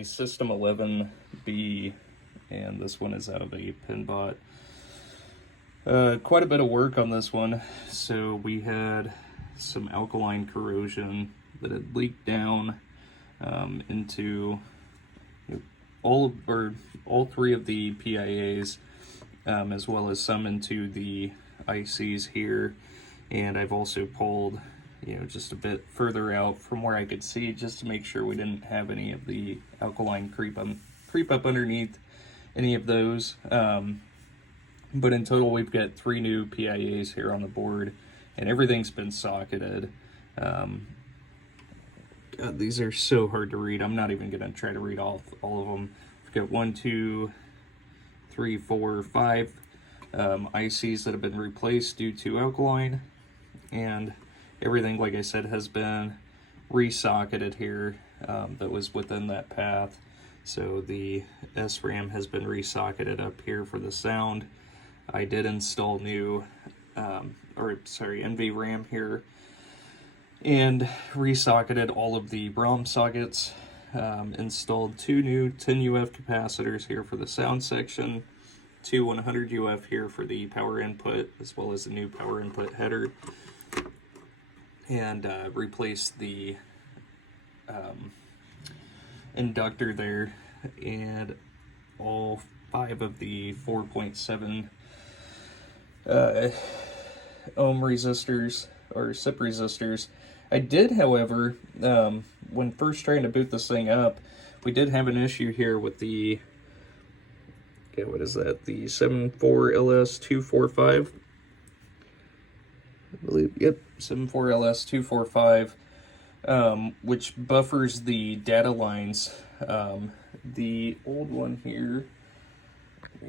a System 11B, and this one is out of a Pinbot. Quite a bit of work on this one. So we had some alkaline corrosion that had leaked down into all three of the PIAs, as well as some into the ICs here. And I've also pulled, just a bit further out from where I could see, just to make sure we didn't have any of the alkaline creep up underneath any of those. But in total, we've got 3 new PIAs here on the board, and everything's been socketed. God, these are so hard to read. I'm not even going to try to read all of them. We've got 1, 2, 3, 4, 5 ICs that have been replaced due to alkaline, and everything, like I said, has been re-socketed here that was within that path. So the SRAM has been re-socketed up here for the sound. I did install new, NVRAM here, and re-socketed all of the ROM sockets, installed 2 new 10 UF capacitors here for the sound section, 2 100 UF here for the power input, as well as the new power input header, and replaced the inductor there, and all 5 of the 4.7 ohm resistors, or SIP resistors. I did, however, when first trying to boot this thing up, we did have an issue here with the, what is that, the 74LS245, I believe, yep, 74LS245, which buffers the data lines. The old one here,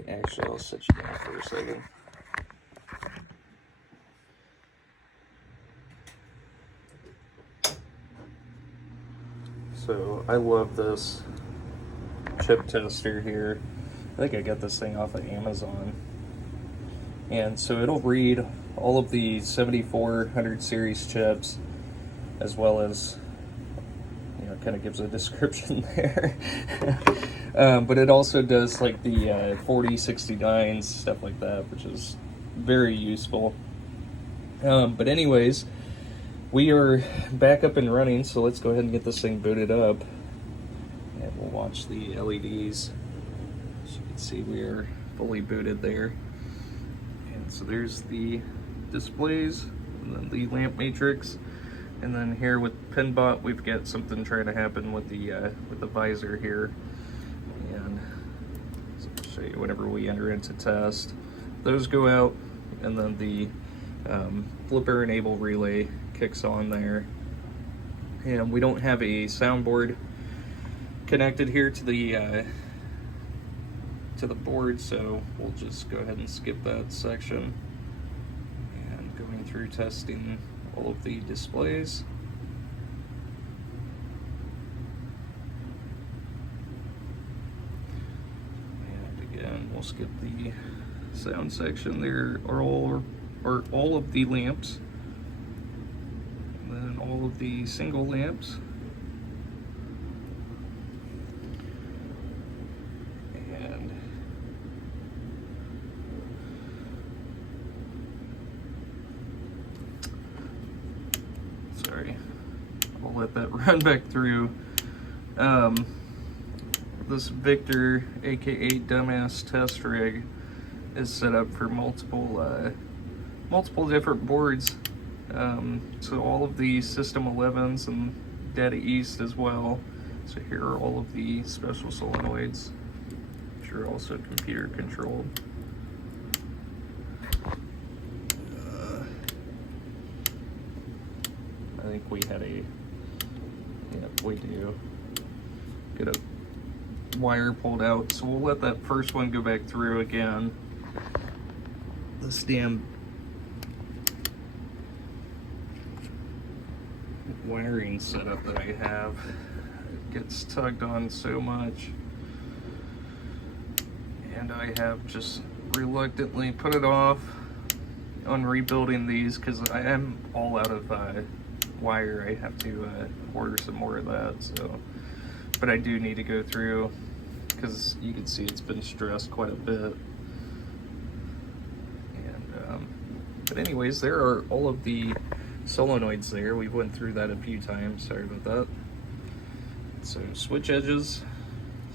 actually, I'll set you down for a second. So I love this chip tester here. I think I got this thing off of Amazon. And so it'll read all of the 7400 series chips, as well as, kind of gives a description there. But it also does like the 4069s, stuff like that, which is very useful. But anyways, we are back up and running, so let's go ahead and get this thing booted up, and we'll watch the LEDs. As you can see, we are fully booted there. And so there's the displays, and then the lamp matrix, and then here with Pinbot, we've got something trying to happen with the visor here. And so I'll show you whenever we enter into test. Those go out, and then the flipper enable relay kicks on there. And we don't have a soundboard connected here to the board, so we'll just go ahead and skip that section. And going through testing all of the displays. And again, we'll skip the sound section. There are all of the lamps, and then all of the single lamps, and sorry, I'll let that run back through. This Victor, aka Dumbass Test Rig, is set up for multiple different boards. So all of the System 11s and Data East as well. So here are all of the special solenoids, which are also computer controlled. I think we had we do. Get a wire pulled out, so we'll let that first one go back through again. This damn wiring setup that I have gets tugged on so much, and I have just reluctantly put it off on rebuilding these because I am all out of wire. I have to order some more of that, so but I do need to go through, because you can see it's been stressed quite a bit. And but anyways, there are all of the solenoids there. We went through that a few times, sorry about that. So switch edges,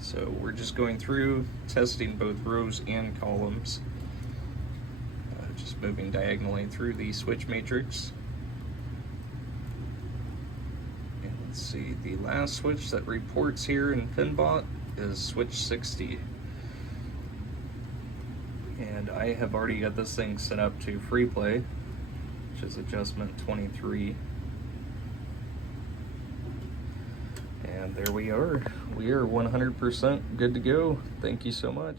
so we're just going through testing both rows and columns, just moving diagonally through the switch matrix. And let's see, the last switch that reports here in Pinbot is switch 60. And I have already got this thing set up to free play, which is adjustment 23. And there we are. We are 100% good to go. Thank you so much.